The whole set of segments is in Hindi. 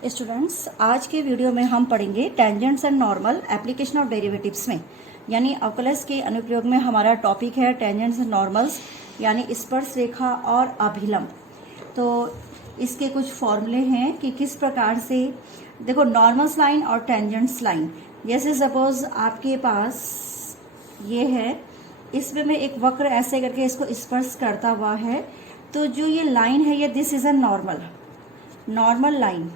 स्टूडेंट्स, आज के वीडियो में हम पढ़ेंगे tangents and normal application of derivatives में, यानी अवकलज के अनुप्रयोग में हमारा टॉपिक है टेंजेंट्स एंड नॉर्मल्स, यानी स्पर्श रेखा और अभिलंब। तो इसके कुछ फॉर्मूले हैं कि किस प्रकार से, देखो नॉर्मल्स लाइन और टेंजेंट्स लाइन, जैसे सपोज आपके पास ये है, इसमें मैं एक वक्र ऐसे करके इसको स्पर्श करता हुआ है, तो जो ये लाइन है ये this is a normal line,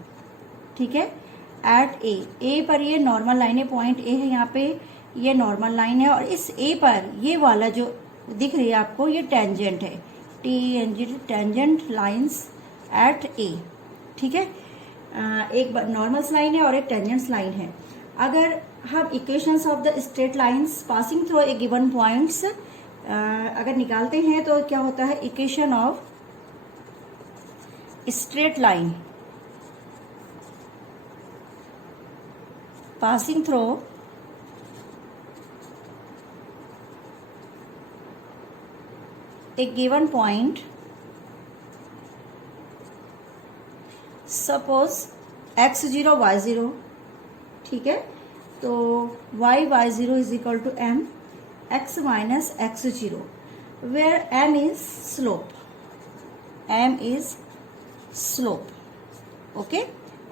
ठीक है। एट ए पर ये नॉर्मल लाइन है, पॉइंट ए है यहाँ पे, ये नॉर्मल लाइन है, और इस ए पर ये वाला जो दिख रही है आपको ये टेंजेंट है, टेंजेंट लाइंस एट ए, ठीक है। एक नॉर्मल लाइन है और एक टेंजेंट्स लाइन है। अगर हम equations of the straight lines passing through a given points अगर निकालते हैं तो क्या होता है, equation of straight line passing through a given point, suppose x0 y0, ठीक है। तो y0 is equal to m x minus x0, where m is slope, okay.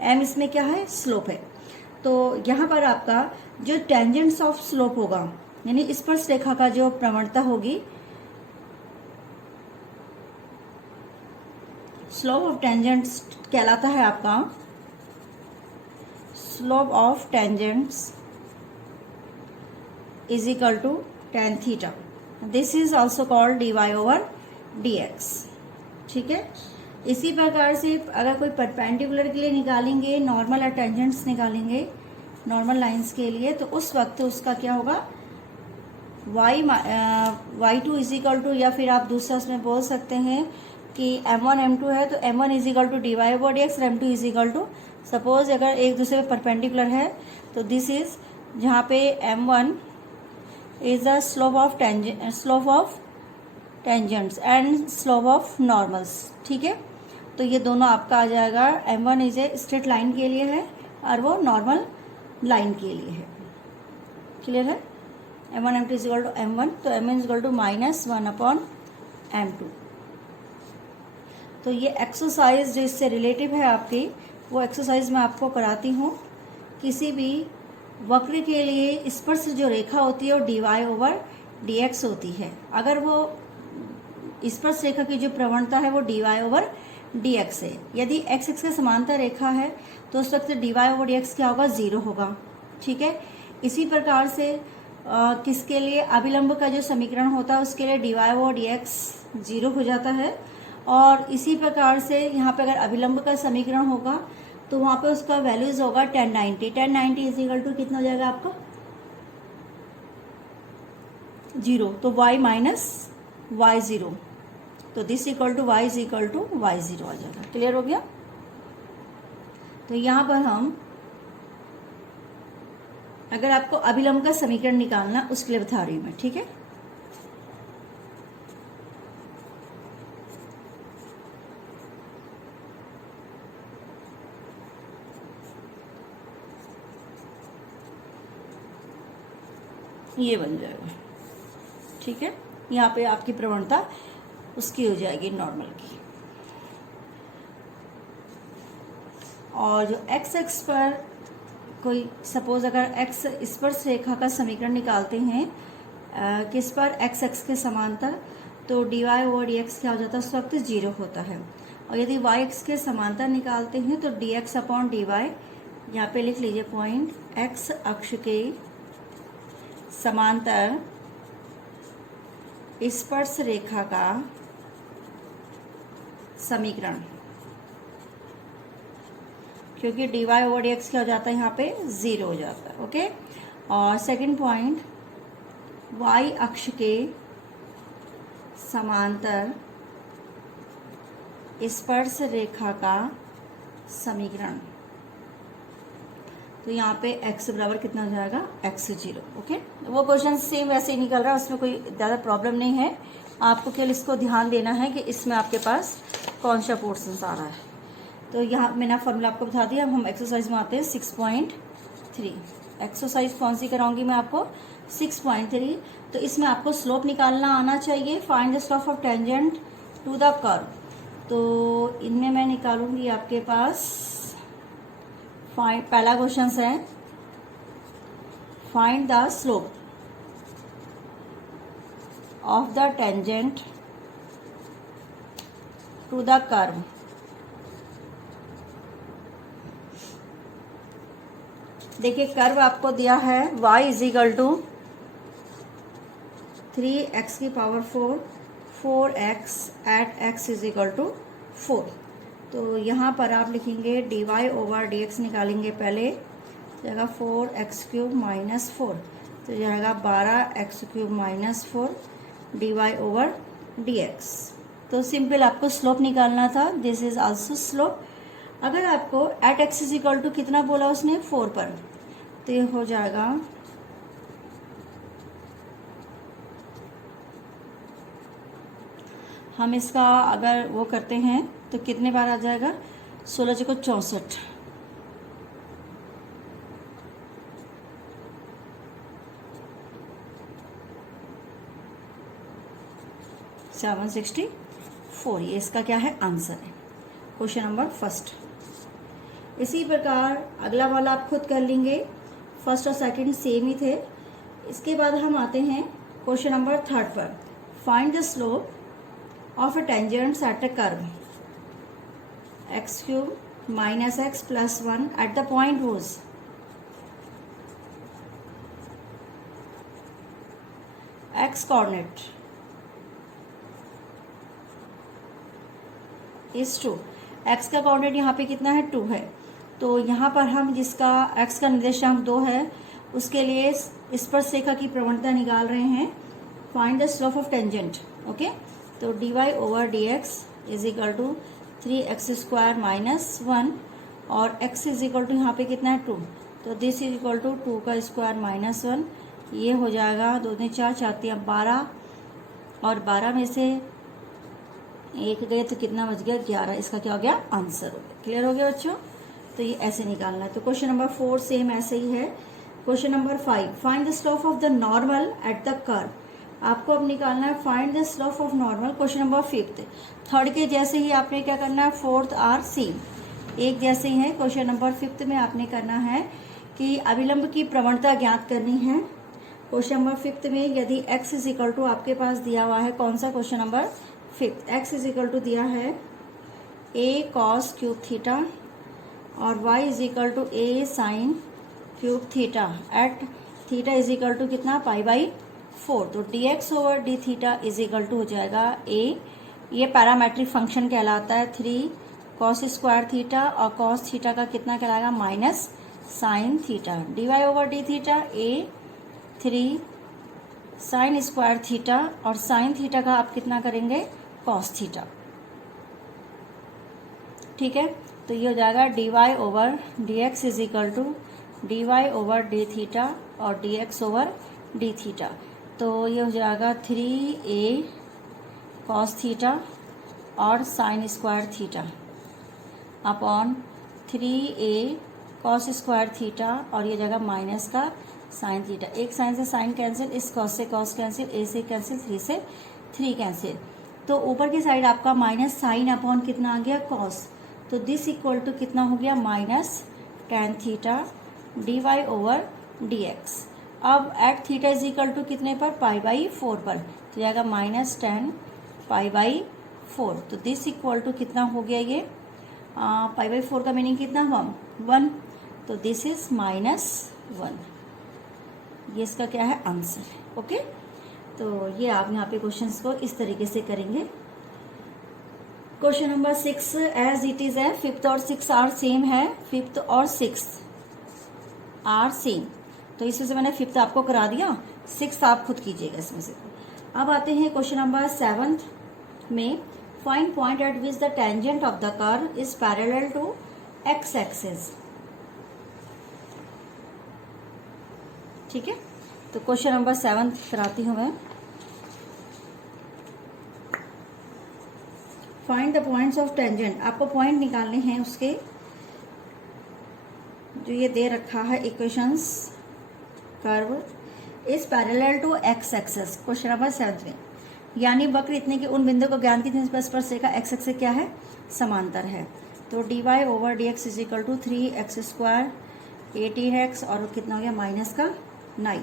m इसमें क्या है, स्लोप है। तो यहाँ पर आपका जो टेंजेंट्स ऑफ स्लोप होगा, यानी स्पर्श रेखा का जो प्रवणता होगी, स्लोप ऑफ टेंजेंट्स कहलाता है आपका slope of tangents is equal to tan theta. This is also called dy/dx, ठीक है। इसी प्रकार से अगर कोई परपेंडिकुलर के लिए निकालेंगे, नॉर्मल और टेंजेंट्स निकालेंगे नॉर्मल लाइंस के लिए, तो उस वक्त उसका क्या होगा, y2 इज इक्वल टू, या फिर आप दूसरा उसमें बोल सकते हैं कि m1 m2 है तो m1 is equal to dy/dx और m2 is equal to, suppose अगर एक दूसरे पे परपेंडिकुलर है तो दिस इज, जहाँ पे m1 is the slope of tangents and slope of normals, ठीक है। तो ये दोनों आपका आ जाएगा, m1 is a straight line के लिए है और वो नॉर्मल लाइन के लिए है, क्लियर है। m1 m2 is equal to m1, तो m1 is equal to -1/m2। तो ये एक्सरसाइज जो इससे रिलेटिव है आपकी, वो एक्सरसाइज मैं आपको कराती हूँ। किसी भी वक्र के लिए स्पर्श जो रेखा होती है वो dy/dx होती है। अगर वो स्पर्श रेखा की जो प्रवणता है वो dy/dx है। यदि x के समांतर रेखा है तो उस वक्त dy/dx क्या होगा, 0 होगा, ठीक है। इसी प्रकार से किसके लिए अभिलंब का जो समीकरण होता है उसके लिए dy/dx 0 हो जाता है। और इसी प्रकार से यहाँ पे अगर अभिलंब का समीकरण होगा तो वहाँ पे उसका वैल्यूज होगा tan 90 इज इक्वल टू कितना हो जाएगा आपका, 0, तो y माइनस y0, तो this equal to y is equal to y0 आ जाएगा, क्लियर हो गया। तो यहाँ पर हम, अगर आपको अभिलंब का समीकरण निकालना उसके लिए बता रही हूँ मैं, ठीक है। ये बन जाएगा, ठीक है। यहाँ पे आपकी प्रवणता उसकी हो जाएगी नॉर्मल की, और जो x एक्स पर कोई सपोज अगर x स्पर्श रेखा का समीकरण निकालते हैं किस पर, x एक्स के समांतर, तो dy/dx क्या हो जाता है, उस वक्त 0 होता है। और यदि y एक्स के समांतर निकालते हैं तो dx/dy, यहाँ पे लिख लीजिए पॉइंट, x अक्ष के समांतर स्पर्श रेखा का समीकरण, क्योंकि dy/dx क्या हो जाता है, यहाँ पे 0 हो जाता है, ओके। और सेकंड पॉइंट, y अक्ष के समांतर स्पर्श रेखा का समीकरण, तो यहाँ पे x बराबर कितना हो जाएगा, x0, ओके। वो क्वेश्चन सेम वैसे ही निकल रहा है, उसमें कोई ज़्यादा प्रॉब्लम नहीं है। आपको केवल इसको ध्यान देना है कि इसमें आपके पास कौन सा पोर्शन आ रहा है। तो यहाँ मैंने फॉर्मूला आपको बता दिया। अब हम एक्सरसाइज में आते हैं 6.3। एक्सरसाइज कौन सी कराऊंगी मैं आपको? 6.3। तो इसमें आपको स्लोप निकालना आना चाहिए। Find the slope of tangent to the curve. तो इनमें मैं निकालूंगी आपके पास पहला क्वेश्चन है find the slope of the tangent to the curve. देखिए कर्व आपको दिया है y is equal to 3x की power 4 4x at x is equal to 4। तो यहाँ पर आप लिखेंगे dy ओवर dx निकालेंगे पहले, जाएगा 4x क्यूब माइनस 4, तो जाएगा 12x cube minus 4 dy over dx। तो सिंपल आपको स्लोप निकालना था। This is also slope. अगर आपको at x is equal to कितना बोला उसने? 4 पर, तो ये हो जाएगा हम इसका अगर वो करते हैं तो कितने बार आ जाएगा? 16 चौको 64, 764। ये इसका क्या है? आंसर है क्वेश्चन नंबर फर्स्ट। इसी प्रकार अगला वाला आप खुद कर लेंगे। फर्स्ट और सेकंड सेम ही थे। इसके बाद हम आते हैं क्वेश्चन नंबर थर्ड पर। Find the slope of a tangent at a curve x cube minus x plus 1 at the point whose x coordinate is 2। X का कोऑर्डिनेट यहाँ पे कितना है? 2 है। तो यहाँ पर हम जिसका x का निर्देशांक 2 है उसके लिए स्पर्शरेखा की प्रवणता निकाल रहे हैं। Find the slope of tangent. Okay, तो dy over dx is equal to 3x square minus 1 और x इज इक्वल टू यहाँ पे कितना है? 2, तो दिस इज इक्वल टू 2 का स्क्वायर माइनस 1। ये हो जाएगा 2 ने 4 4 12 और 12 में से एक गए तो कितना बच गया? 11। इसका क्या हो गया? आंसर हो गया। क्लियर हो गया बच्चों? तो ये ऐसे निकालना है। तो क्वेश्चन नंबर 4 सेम ऐसे ही है। Question number 5 find the slope of the normal at the curve. आपको अब निकालना है find the slope of normal. Question number 5 third के जैसे ही आपने क्या करना है? फोर्थ आर सेम, एक जैसे ही है। क्वेश्चन नंबर 5 में आपने करना है कि अभिलंब की प्रवणता ज्ञात करनी है। क्वेश्चन नंबर 5 में यदि x इज इक्वल टू आपके पास दिया हुआ है, कौन सा question number 5? x is equal to दिया है a cos क्यूब थीटा और y is equal to a sine cube theta at theta is equal to कितना? Pi by 4। तो dx over d theta is equal to हो जाएगा a, ये पैरामेट्रिक फंक्शन कहलाता है 3 cos स्क्वायर थीटा और cos थीटा का कितना कहलाएगा? Minus sine theta. dy over d theta a 3 sine square theta और साइन थीटा का आप कितना करेंगे? cos theta. ठीक है, तो ये हो जाएगा dy over dx is equal to dy over d theta और dx ओवर डी थीटा। तो ये हो जाएगा 3a cos थीटा और sine square theta upon 3a cos square theta और ये जाएगा माइनस का साइन थीटा। एक साइन से साइन कैंसिल, इस cos से cos कैंसिल, a से कैंसिल, 3 से 3 कैंसिल। तो ऊपर की साइड आपका माइनस साइन अपॉन कितना आ गया? cos। तो दिस इक्वल टू कितना हो गया? Minus tan theta dy over dx। अब at theta is equal to कितने पर? पाई बाई 4 पर, तो जाएगा माइनस tan पाई बाई 4। तो दिस इक्वल टू कितना हो गया? ये पाई बाई 4 का मीनिंग कितना हुआ? 1। तो दिस इज माइनस 1। ये इसका क्या है? आंसर। ओके, तो ये आप यहाँ पे क्वेश्चंस को इस तरीके से करेंगे। Question number 6 as it is है। 5th और 6 आर सेम है। 5th और 6 आर सेम, तो इसमें से मैंने 5th आपको करा दिया, 6th आप खुद कीजिएगा इसमें से। अब आते हैं क्वेश्चन नंबर 7 में। Find point at which the tangent of the curve is parallel to x axis. ठीक है, तो क्वेश्चन नंबर 7 कराती हूँ मैं। Find the points of tangent, आपको पॉइंट निकालने हैं उसके, जो ये दे रखा है equations. Curve is parallel to x axes, question number 7 में, यानी वक्र इतने के उन बिंदु को ज्ञात कीजिए जिस पर स्पर्शरेखा एक्स एक्स से क्या है, समांतर है। तो dy over dx is equal to 3x² 18x और कितना हो गया माइनस का 9।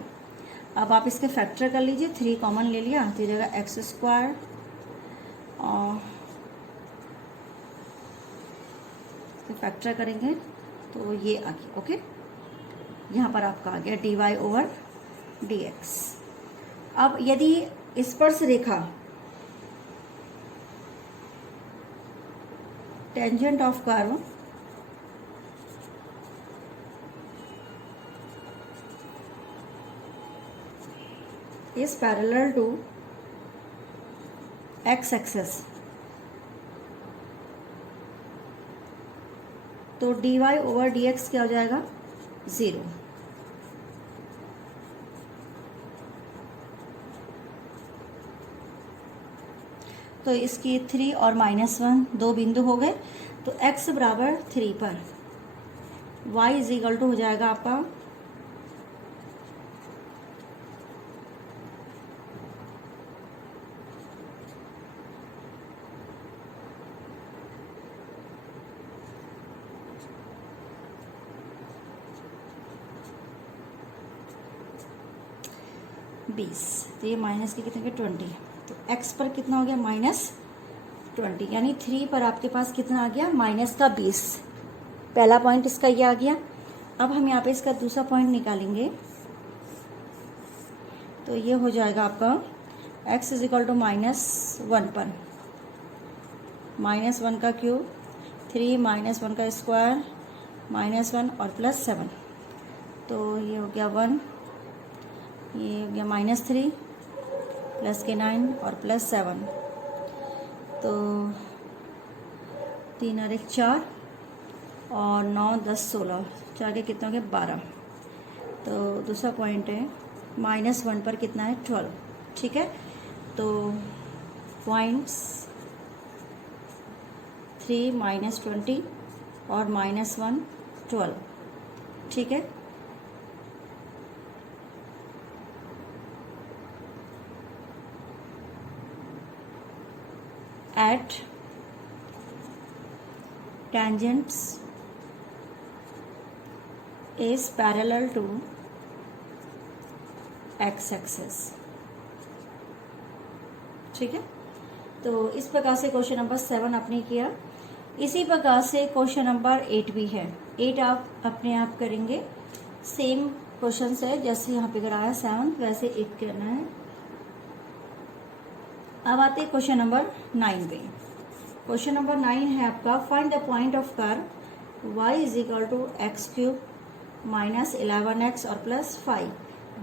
अब आप इसके फैक्टर कर लीजिए, 3 कॉमन ले लिया तो ये जगह x² और फैक्टर करेंगे तो ये आ गया। ओके, यहाँ पर आपका आ गया dy ओवर dx। अब यदि स्पर्श रेखा tangent of curve is parallel to x access, तो dy ओवर dx क्या हो जाएगा, 0। तो इसकी 3 और -1 दो बिंदु हो गए, तो x बराबर 3 पर y इज इक्वल टू हो जाएगा आपका -20। तो ये माइनस के कितने के 20, तो x पर कितना हो गया -20, यानी 3 पर आपके पास कितना आ गया माइनस का 20। पहला पॉइंट इसका ये आ गया। अब हम यहाँ पे इसका दूसरा पॉइंट निकालेंगे, तो ये हो जाएगा आपका x इज इक्वल टू -1 पर -1 का क्यूब 3 -1 का स्क्वायर -1 और +7, तो ये हो गया 1, ये हो गया -3 प्लस के 9 और +7, तो 3 और 1 4 और 9 10 16, 4 के कितना हो गया 12। तो दूसरा पॉइंट है -1 पर कितना है 12। ठीक है, तो पॉइंट्स 3 -20 और -1 12। ठीक है, at tangents is parallel to x axis। ठीक है, तो इस प्रकार से क्वेश्चन नंबर 7 आपने किया। इसी प्रकार से क्वेश्चन नंबर 8 भी है। 8 आप अपने आप करेंगे, सेम क्वेश्चन है जैसे यहाँ पे कराया 7 वैसे 8 करना है। अब आते हैं क्वेश्चन नंबर 9 पे। क्वेश्चन नंबर 9 है आपका, find the point of curve y is equal to x³ -11x और +5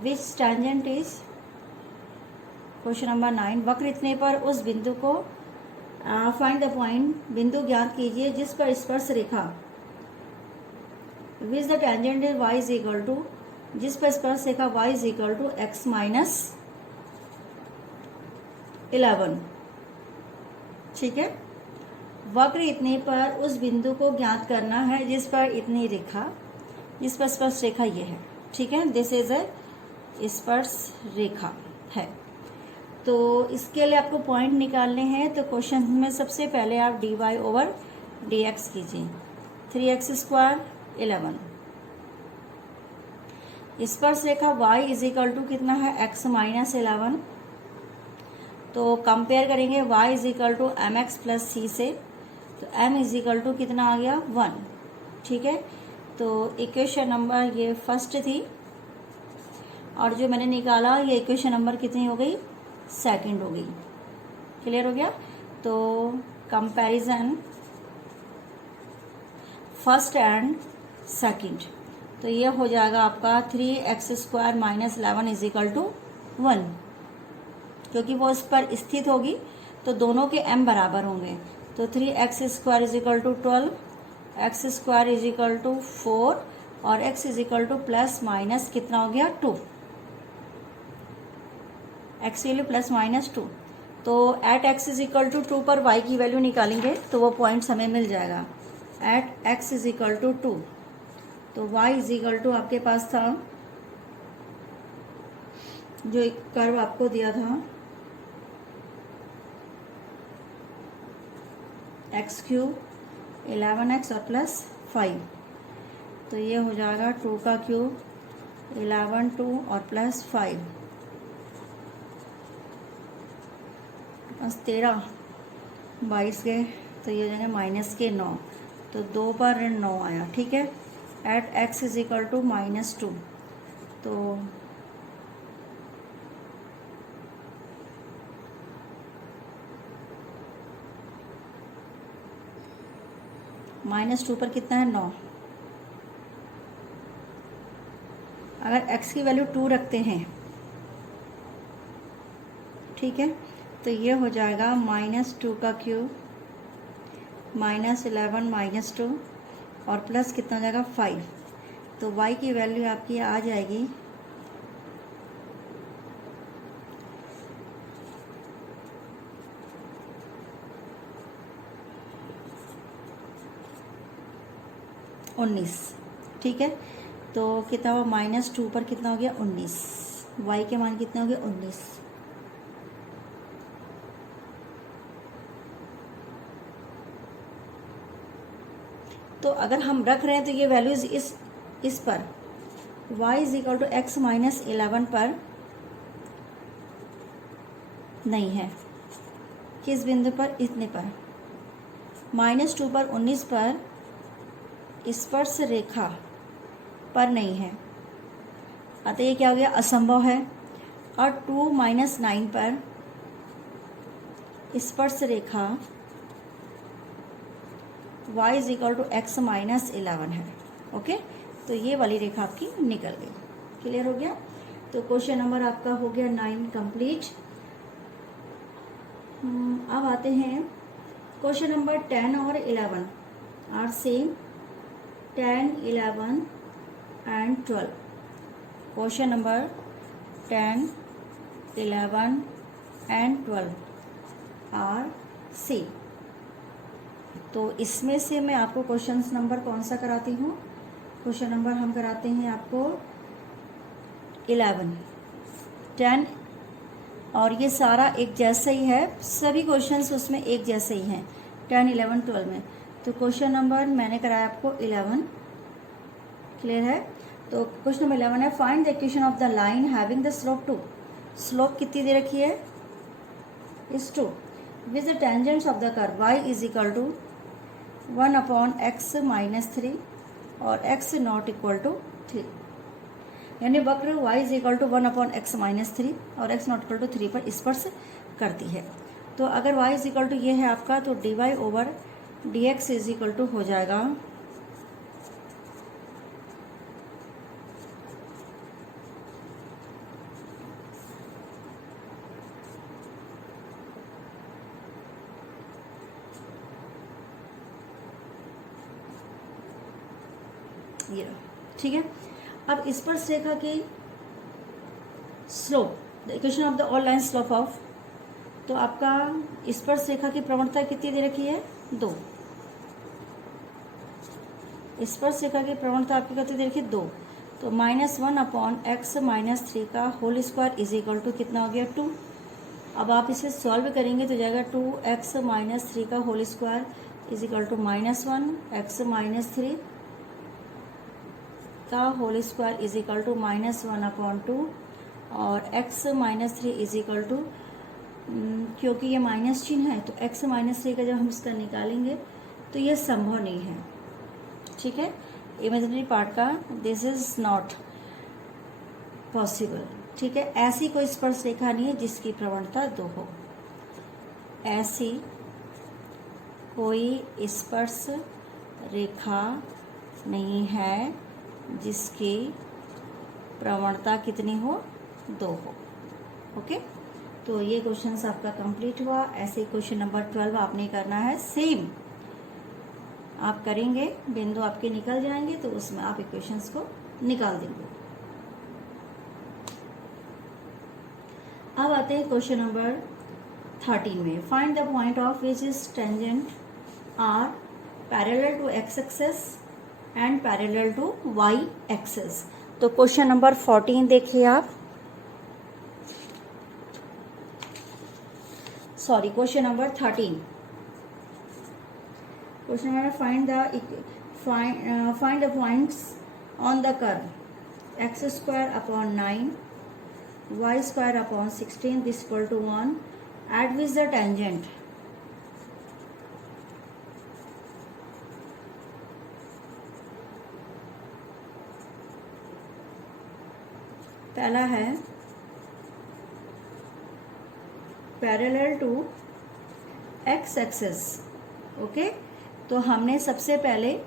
which tangent is. Question number 9, वक्र इतने पर उस बिंदु को फाइंड द पॉइंट, बिंदु ज्ञात कीजिए जिस पर स्पर्श रेखा which the tangent is y is equal to, जिस पर स्पर्श रेखा y is equal to x -11। ठीक है, वक्र इतने पर उस बिंदु को ज्ञात करना है जिस पर इतनी रेखा, जिस पर स्पर्श रेखा ये है। ठीक है, दिस इज अ स्पर्श रेखा है। तो इसके लिए आपको पॉइंट निकालने हैं, तो क्वेश्चन में सबसे पहले आप dy ओवर dx कीजिए, 3x² 11। स्पर्श रेखा y इज इक्वल टू कितना है x -11, तो कंपेयर करेंगे y is equal to mx plus c से, तो m इज इक्वल टू कितना आ गया 1। ठीक है, तो इक्वेशन नंबर ये फर्स्ट थी और जो मैंने निकाला ये इक्वेशन नंबर कितनी हो गई, सेकंड हो गई। क्लियर हो गया, तो कंपैरिजन फर्स्ट एंड सेकंड, तो ये हो जाएगा आपका 3x² -11 इज इक्वल टू 1, क्योंकि वो इस पर स्थित होगी तो दोनों के m बराबर होंगे। तो 3x² is equal to 12, x² is equal to 4 और x is equal to plus minus कितना हो गया 2, x वैल्यू प्लस माइनस 2। तो at x is equal to 2 पर y की वैल्यू निकालेंगे तो वो पॉइंट्स हमें मिल जाएगा। At x is equal to 2, तो y इज इक्वल टू आपके पास था जो एक कर्व आपको दिया था एक्स क्यूब 11x और प्लस 5, तो ये हो जाएगा 2 का क्यूब 11 2 और प्लस 5 बस 13 22 गए, तो ये हो जाएंगे माइनस के 9, तो 2 पर ऋण 9 आया। ठीक है, at x is equal to -2, तो -2 पर कितना है 9। अगर x की वैल्यू 2 रखते हैं, ठीक है, तो ये हो जाएगा -2 का क्यूब -11 -2 और प्लस कितना हो जाएगा 5, तो y की वैल्यू आपकी आ जाएगी 19। ठीक है, तो कितना हुआ -2 पर कितना हो गया 19, y के मान कितने हो गए 19। तो अगर हम रख रहे हैं तो ये वैल्यूज इस पर y is equal to x -11 पर नहीं है। किस बिंदु पर? इतने पर, -2 पर 19 पर स्पर्श रेखा पर नहीं है, अतः ये क्या हो गया असंभव है। और 2 - 9 पर स्पर्श रेखा y is equal to x -11 है। ओके, तो ये वाली रेखा आपकी निकल गई। क्लियर हो गया? तो क्वेश्चन नंबर आपका हो गया 9 कंप्लीट। अब आते हैं क्वेश्चन नंबर 10 और 11 are same, 10, 11 and 12। Question number 10, 11 and 12 are same. तो इसमें से मैं आपको क्वेश्चन नंबर कौन सा कराती हूँ? क्वेश्चन नंबर हम कराते हैं आपको 11, 10 और ये सारा एक जैसा ही है, सभी क्वेश्चंस उसमें एक जैसे ही हैं 10, 11, 12 में। तो क्वेश्चन नंबर मैंने कराया आपको 11। क्लियर है? तो क्वेश्चन नंबर 11 है, find the equation of the line having the slope 2। Slope कितनी दे रखी है? Is 2 with the tangents of the curve y is equal to 1/x -3 और x नॉट इक्वल टू 3, यानी वक्र y is equal to 1/x -3 और x नॉट इक्वल टू 3 पर स्पर्श करती है। तो अगर y इज इक्वल टू ये है आपका, तो dy/dx इज इक्वल टू हो जाएगा ये। ठीक है, अब स्पर्श रेखा की slope, the equation of the all line slope of, तो आपका स्पर्श रेखा की प्रवणता कितनी दे रखी है? 2। स्पर्श रेखा की प्रवणता आपकी कितनी दे रखी है? 2। तो -1/x -3 का whole square is equal to कितना हो गया? 2। अब आप इसे सॉल्व करेंगे तो जाएगा 2x -3 का whole square is equal to -1x -3 का whole square is equal to -1/2 और x -3 इज इक्वल टू, क्योंकि ये माइनस चिन्ह है तो x -3 का जब हम इसका निकालेंगे तो ये संभव नहीं है। ठीक है, इमेजिनरी पार्ट का दिस इज नॉट पॉसिबल। ठीक है, ऐसी कोई स्पर्श रेखा नहीं है जिसकी प्रवणता 2 हो। ऐसी कोई स्पर्श रेखा नहीं है जिसकी प्रवणता कितनी हो? 2 हो। ओके, तो ये क्वेश्चन आपका कंप्लीट हुआ। ऐसे क्वेश्चन नंबर 12 आपने करना है सेम, आप करेंगे बिंदु आपके निकल जाएंगे तो उसमें आप इक्वेशंस को निकाल देंगे। अब आते हैं क्वेश्चन नंबर 13 में find the point of which is tangent are parallel to x axes and parallel to y axes. तो क्वेश्चन नंबर 14 देखिए आप, sorry question number 13। Question number find the points on the curve x square upon 9 y square upon 16 this equal to 1 at which the tangent. पहला है parallel to x axes. Okay, तो हमने सबसे पहले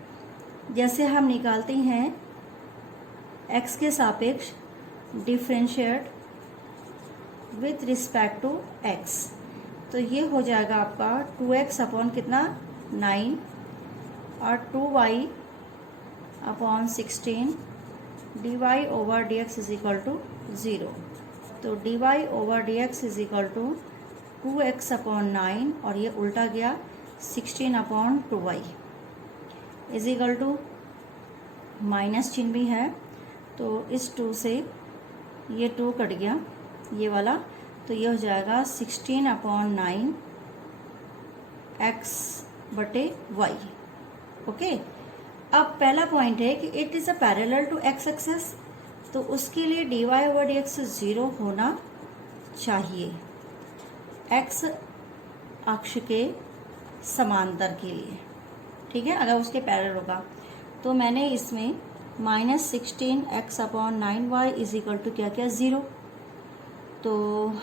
जैसे हम निकालते हैं एक्स के सापेक्ष differentiate with respect to x, तो ये हो जाएगा आपका 2x अपॉन कितना 9 और 2y upon 16 dy over dx is equal to 0। तो dy over dx is equal to 2x upon 9 और ये उल्टा गया 16 upon 2y is equal to minus चिन्ह भी है, तो इस 2 से ये 2 कट गया ये वाला, तो ये हो जाएगा 16 अपॉन 9 x बटे y। ओके, अब पहला पॉइंट है कि it is a parallel to x access, तो उसके लिए dy ओवर dx 0 होना चाहिए x अक्ष के समांतर के लिए, ठीक है। अगर उसके पैरेलल होगा तो मैंने इसमें -16x upon 9y is equal to क्या क्या 0, तो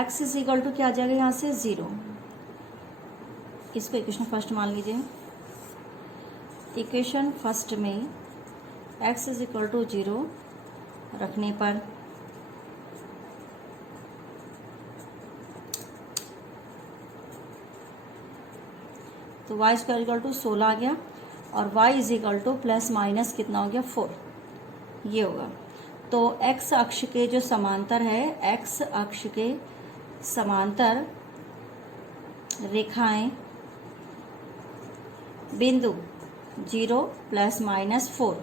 x इज इक्वल टू क्या आ जाएगा यहाँ से 0। इसको इक्वेशन फर्स्ट मान लीजिए। इक्वेशन फर्स्ट में x इज इक्वल टू 0 रखने पर तो y स्क्वायर इक्वल टू 16 आ गया और y is equal to plus minus कितना हो गया 4, ये होगा। तो x अक्ष के जो समांतर है, x अक्ष के समांतर रेखाएं बिंदु 0 प्लस माइनस 4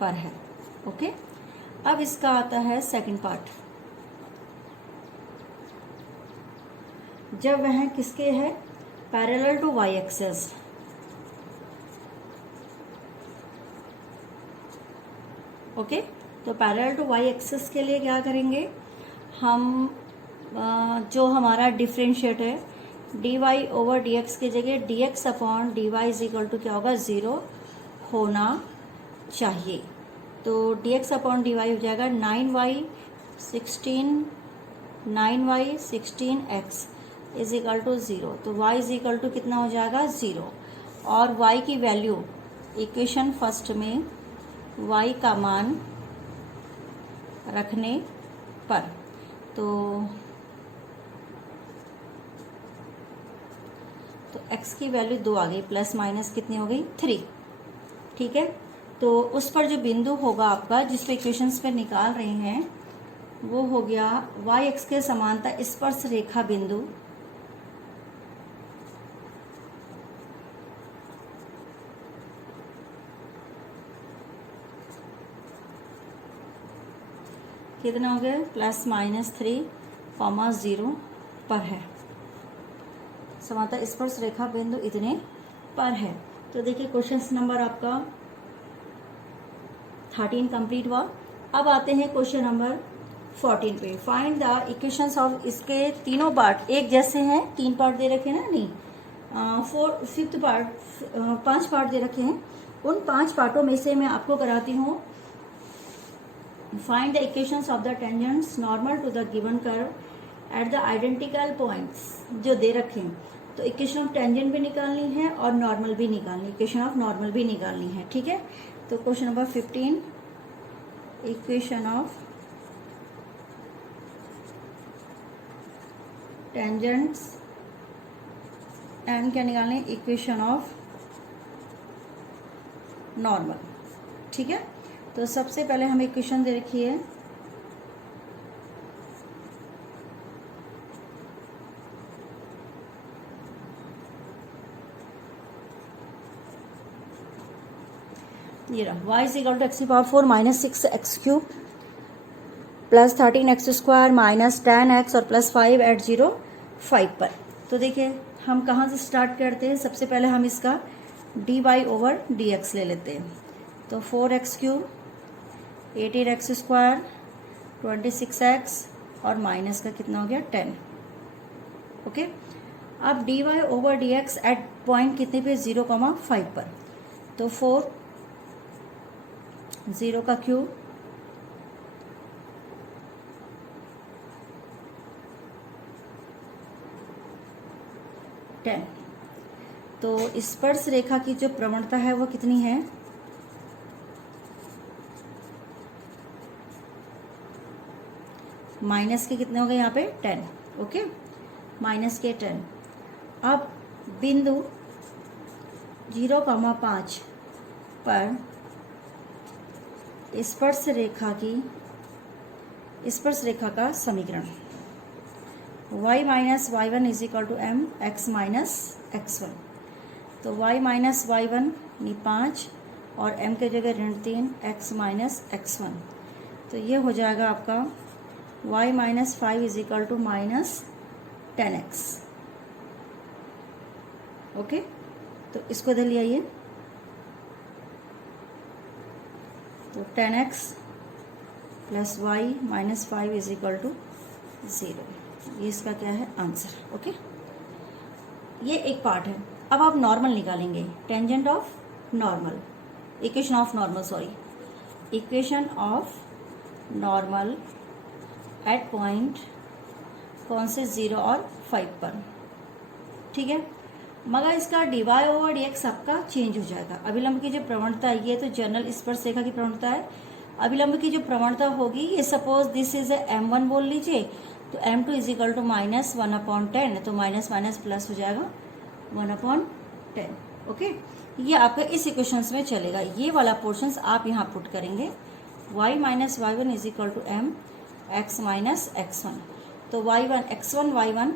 पर है। ओके, अब इसका आता है सेकंड पार्ट, जब वह किसके है parallel to y axes. Okay, तो पैरेलल टू वाई एक्सेस के लिए क्या करेंगे हम, जो हमारा डिफरेंशिएट है dy ओवर dx की जगह dx upon dy is equal to क्या होगा 0 होना चाहिए। तो dx अपॉन dy हो जाएगा 9y 16x is equal to 0, तो y इज इक्वल टू कितना हो जाएगा 0, और y की वैल्यू इक्वेशन फर्स्ट में y का मान रखने पर तो x की वैल्यू 2 आ गई, प्लस माइनस कितनी हो गई 3, ठीक है। तो उस पर जो बिंदु होगा आपका जिस पे इक्वेशंस पे निकाल रहे हैं वो हो गया y x के समांतर स्पर्श रेखा बिंदु कितना हो गया प्लस माइनस 3,0 पर है, समांतर स्पर्श रेखा बिंदु इतने पर है। तो देखिए क्वेश्चन नंबर आपका 13 कंप्लीट हुआ। अब आते हैं क्वेश्चन नंबर 14 पे। फाइंड द इक्वेशंस ऑफ, इसके तीनों पार्ट एक जैसे हैं, 3 पार्ट दे रखे हैं ना, नहीं 5th पार्ट 5 पार्ट दे रखे हैं। उन 5 पार्टों में से मैं आपको कराती हूँ find the equations of the tangents normal to the given curve at the identical points जो दे रखे हैं। तो इक्वेशन ऑफ टेंजेंट भी निकालनी है और नॉर्मल भी निकालनी, इक्वेशन ऑफ नॉर्मल भी निकालनी है, ठीक है। तो question number 15 equation of tangents and क्या निकालने इक्वेशन ऑफ नॉर्मल, ठीक है। तो सबसे पहले हमें इक्वेशन दे रखी है ये रहा y is equal to x की power 4 minus 6x³ plus 13x² minus 10x और प्लस 5 एट 0 5 पर। तो देखिए हम कहाँ से स्टार्ट करते हैं, सबसे पहले हम इसका dy/dx ले लेते हैं। तो 4x³ 18x² 26x और माइनस का कितना हो गया 10। ओके, अब dy/dx एट पॉइंट कितने पे 0,5 पर। तो 4 0 का क्यूब टेन। तो स्पर्श रेखा की जो प्रवणता है वो कितनी है, माइनस के कितने हो गए यहाँ पे 10। ओके, माइनस के 10। अब बिंदु 0,5 पर स्पर्श रेखा का समीकरण y minus y1 is equal to m x minus x1। तो y माइनस y1 यानी 5 और m के जगह ऋण 3 x माइनस x1। तो ये हो जाएगा आपका y minus 5 is equal to minus 10x। Okay, तो इसको इधर ले आइए। तो 10x plus y minus 5 is equal to 0। ये इसका क्या है आंसर। ओके, ये एक पार्ट है। अब आप नॉर्मल निकालेंगे, tangent of normal, equation of normal, sorry, equation of normal at point कौन से 0 और 5 पर। ठीक है, मगर इसका dy/dx आपका चेंज हो जाएगा। अभिलंब की जो प्रवणता है, ये तो जनरल स्पर्श रेखा की प्रवणता है। अभिलंब की जो प्रवणता होगी, ये सपोज दिस इज m1 बोल लीजिए, तो m2 is equal to minus 1/10। तो माइनस माइनस प्लस हो जाएगा 1/10। ओके, ये आपका इस इक्वेशंस में चलेगा। ये वाला पोर्शंस आप यहाँ पुट करेंगे, y minus y1 is equal to m x minus x1। तो y1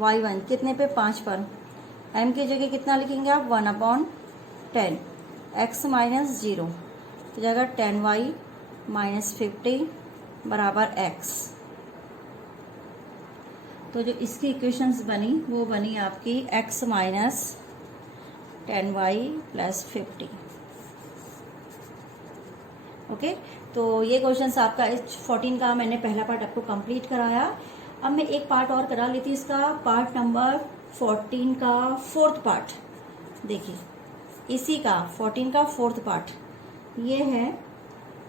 y1 कितने पे 5 पर, m की जगह कितना लिखेंगे आप 1/10, x माइनस 0 तो जाएगा 10y माइनस 50 बराबर x। तो जो इसकी इक्वेशंस बनी वो बनी आपकी x minus 10y plus 50। Okay, तो ये क्वेश्चंस आपका इस 14 का मैंने पहला पार्ट आपको कंप्लीट कराया। अब मैं एक पार्ट और करा लेती, इसका पार्ट नंबर 14 का 4th पार्ट। देखिए इसी का 14 का 4th पार्ट ये है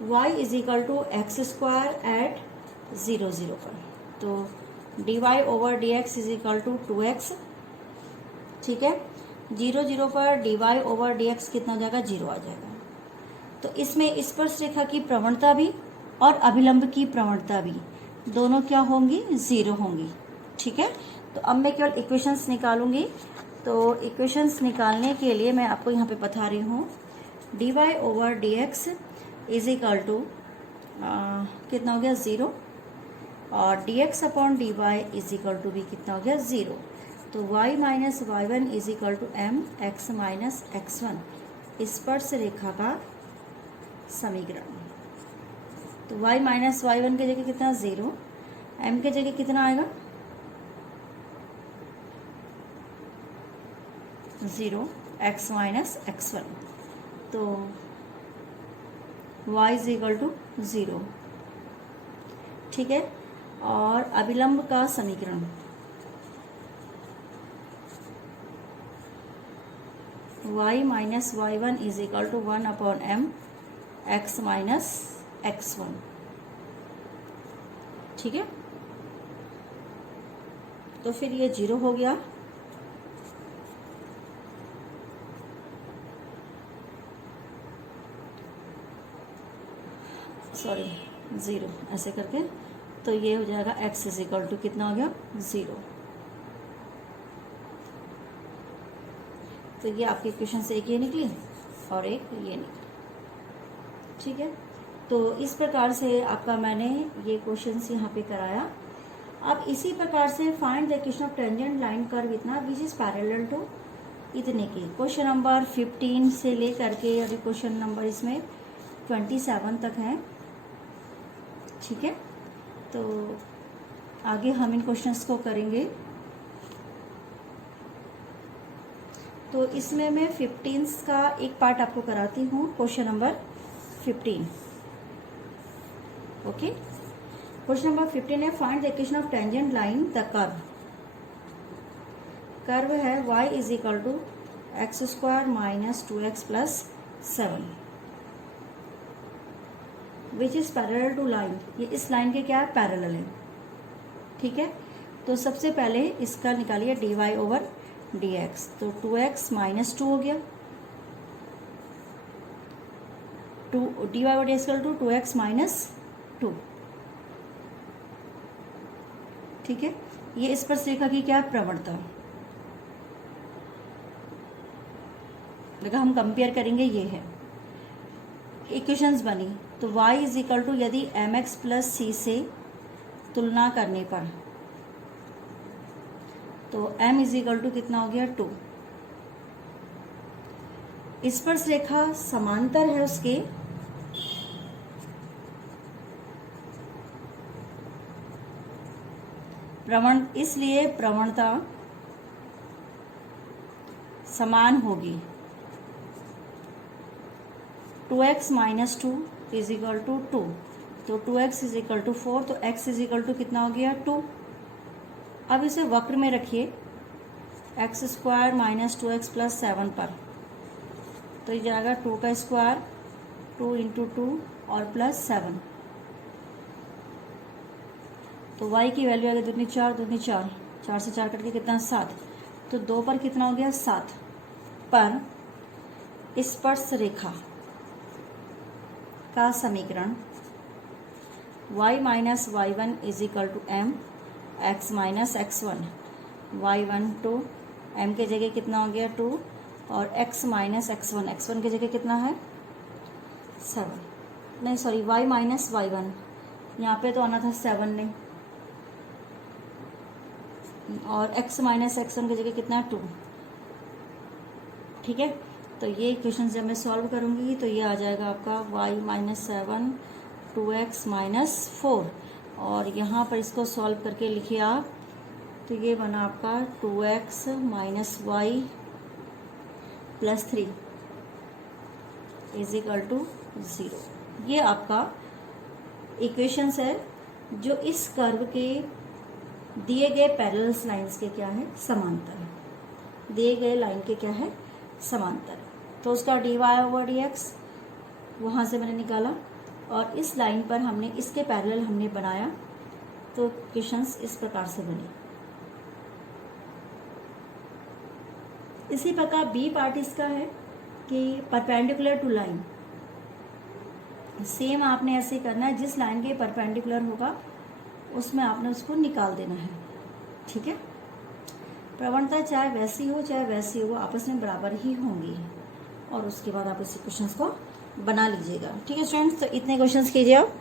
y is equal to x² at 0 0 पर। तो dy/dx is equal to 2x। ठीक है, 0 0 पर dy/dx कितना हो जाएगा 0 आ जाएगा। तो इसमें स्पर्श रेखा की प्रवणता भी और अभिलंब की प्रवणता भी दोनों क्या होंगी 0 होंगी। ठीक है, तो अब मैं केवल इक्वेशंस निकालूंगी। तो इक्वेशंस निकालने के लिए मैं आपको यहाँ पे बता रही हूँ dy/dx इज इक्वल टू कितना हो गया 0 और dx/dy इज इक्वल टू भी कितना हो गया 0। तो y minus y1 is equal to m x minus x1 स्पर्श रेखा का समीकरण। तो y माइनस y1 की जगह कितना 0, m के जगह कितना आएगा 0, x माइनस x1। तो y इज इक्वल टू 0। ठीक है, और अभिलंब का समीकरण y minus y1 is equal to 1/m x minus x1। ठीक है, तो फिर ये 0 हो गया। सॉरी 0 ऐसे करके, तो ये हो जाएगा x इज इक्वल टू कितना हो गया 0। तो ये आपके इक्वेशन से एक ये निकली और एक ये निकली। ठीक है, तो इस प्रकार से आपका मैंने ये क्वेश्चंस यहाँ पे कराया। अब इसी प्रकार से find the equation of tangent line curve इतना विच इज पैरेलल टू इतने की। क्वेश्चन नंबर 15 से लेकर के अभी क्वेश्चन नंबर इसमें 27 तक है। ठीक है, तो आगे हम इन क्वेश्चंस को करेंगे। तो इसमें मैं 15 का एक पार्ट आपको कराती हूँ, question number 15। Okay, question number 15 है find the equation of tangent line the curve. Curve है y is equal to x square minus 2x plus 7 which is parallel to line. ये इस लाइन के क्या है, पैरेलल है। ठीक है, तो सबसे पहले इसका निकालिए dy ओवर dx। तो 2x माइनस 2 हो गया, 2 dy over dx equal to 2x minus 2। ठीक है, ये इस पर रेखा की क्या प्रवणता, देखा हम कंपेयर करेंगे। ये है इक्वेशंस बनी, तो y इज इक्वल टू यदि mx प्लस c से तुलना करने पर तो m इज इक्वल टू कितना हो गया 2। स्पर्श रेखा समांतर है उसके, इसलिए प्रवणता समान होगी। 2x minus 2 is equal to 2, तो 2x इज इक्वल टू 4, तो x इज इक्वल टू कितना हो गया 2। अब इसे वक्र में रखिए x square minus 2x plus 7 पर, तो ये जाएगा 2 का स्क्वायर 2 इंटू 2 और प्लस 7। तो y की वैल्यू आ गई दूनी 4 दूनी 4, 4 से 4 कट के कितना 7, तो 2 पर कितना हो गया 7 पर स्पर्श रेखा का समीकरण y minus y1 is equal to m x minus x1 y1 to m के जगह कितना हो गया 2 और x माइनस x1 की जगह कितना है 7, नहीं सॉरी y माइनस y1, यहाँ पे तो आना था 7 नहीं, और x माइनस x1 की जगह कितना है 2। ठीक है, तो ये इक्वेशन जब मैं सॉल्व करूँगी तो ये आ जाएगा आपका y माइनस 7 2x माइनस 4, और यहाँ पर इसको सॉल्व करके लिखिए आप, तो ये बना आपका 2x minus y plus 3 is equal to 0। ये आपका इक्वेशंस है जो इस कर्व के दिए गए पैरेलल लाइंस के क्या है, समांतर है। दिए गए लाइन के क्या है, समांतर। तो उसका dy ओवर dx वहाँ से मैंने निकाला, और इस लाइन पर हमने इसके पैरेलल हमने बनाया, तो इक्वेशंस इस प्रकार से बनी। इसी प्रकार बी पार्ट इसका है कि परपेंडिकुलर टू लाइन, सेम आपने ऐसे करना है, जिस लाइन के परपेंडिकुलर होगा उसमें आपने उसको निकाल देना है। ठीक है, प्रवणता चाहे वैसी हो चाहे वैसी हो, आपस में बराबर ही होंगी, और उसके बाद आप इस क्वेश्चंस को बना लीजिएगा। ठीक है स्टूडेंट्स, तो इतने क्वेश्चंस कीजिए आप।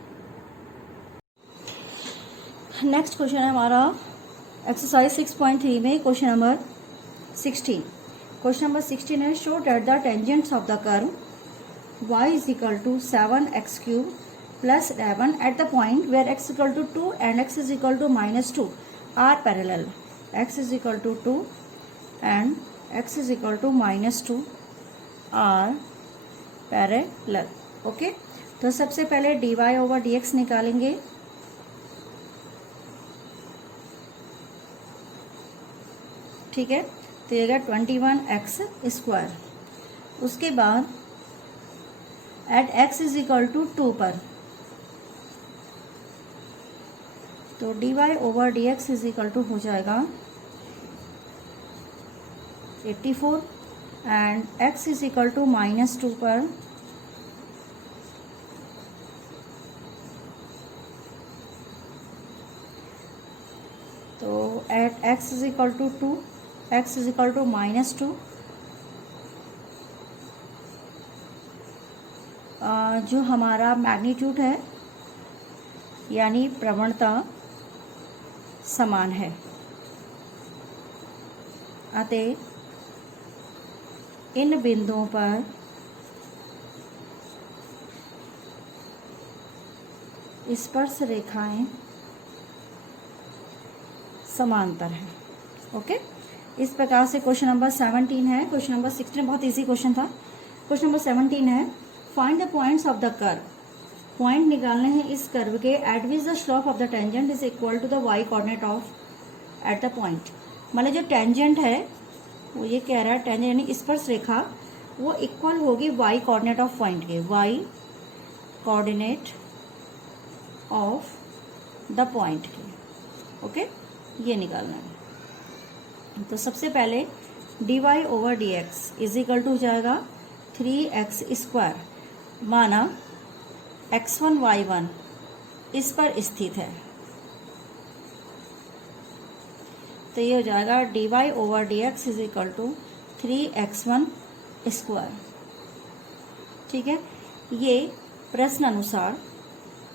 नेक्स्ट क्वेश्चन है हमारा एक्सरसाइज 6.3 में क्वेश्चन नंबर 16। क्वेश्चन नंबर 16 है show that the tangents of the curve y is equal to 7x cube plus 11 at the point where x equal to 2 and x is equal to minus 2 are parallel. x is equal to 2 and x is equal to minus 2 are parallel. Okay, तो सबसे पहले dy ओवर dx निकालेंगे। ठीक है, तो ये 21x स्क्वायर। उसके बाद at x is equal to 2 पर, तो dy over dx is equal to हो जाएगा 84 and x is equal to minus 2 पर तो at x is equal to 2 x is equal to minus 2, जो हमारा मैग्नीट्यूड है यानी प्रवणता समान है, अतः इन बिंदुओं पर स्पर्श रेखाएं समांतर है। ओके, इस प्रकार से क्वेश्चन नंबर 17 है। क्वेश्चन नंबर 16 बहुत इजी क्वेश्चन था। क्वेश्चन नंबर 17 है, find the points of the curve. Point निकालने हैं इस कर्व के at which the slope of the tangent is equal to the y coordinate of at the point. मतलब जो टेंजेंट है वो ये कह रहा है, टेंजेंट यानी स्पर्श रेखा वो इक्वल होगी वाई कोऑर्डिनेट ऑफ पॉइंट के, y coordinate of the point के। ओके, ये निकालना है। तो सबसे पहले dy over dx is equal to हो जाएगा 3x स्क्वायर, माना x1 y1 इस पर स्थित है, तो ये हो जाएगा dy over dx is equal to 3x1 square. ठीक है, ये प्रश्न अनुसार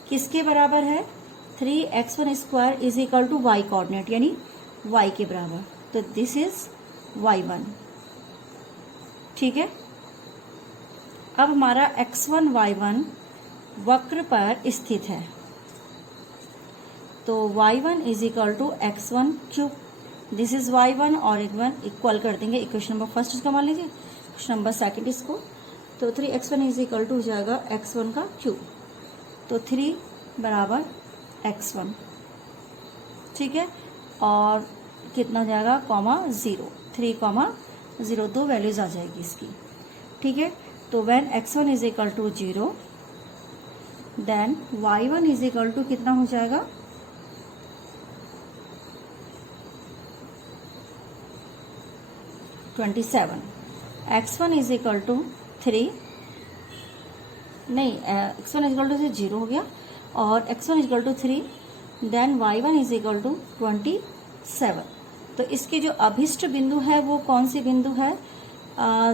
किसके बराबर है? 3x1 square is equal to y coordinate यानी y के बराबर, तो दिस इज y1। ठीक है, अब हमारा x1 y1 वक्र पर स्थित है, तो y1 is equal to x1 cube, this is y1 और x1 इक्वल कर देंगे। इक्वेशन नंबर फर्स्ट इसका मान लीजिए, क्वेश्चन नंबर सेकंड इसको, तो 3x1 इज इक्वल टू हो जाएगा x1 का क्यूब, तो 3 बराबर x1। ठीक है, और कितना जाएगा कॉमा 0, 3 कॉमा 0 दो वैल्यूज आ जाएगी इसकी। ठीक है, तो when x1 is equal to 0 then y1 is equal to कितना हो जाएगा? 27। x1 इज इक्वल टू 3, नहीं x1 इज इक्वल टू 0 हो गया, और x1 is equal to 3 then y1 is equal to 27। तो इसके जो अभिष्ट बिंदु है वो कौन सी बिंदु है?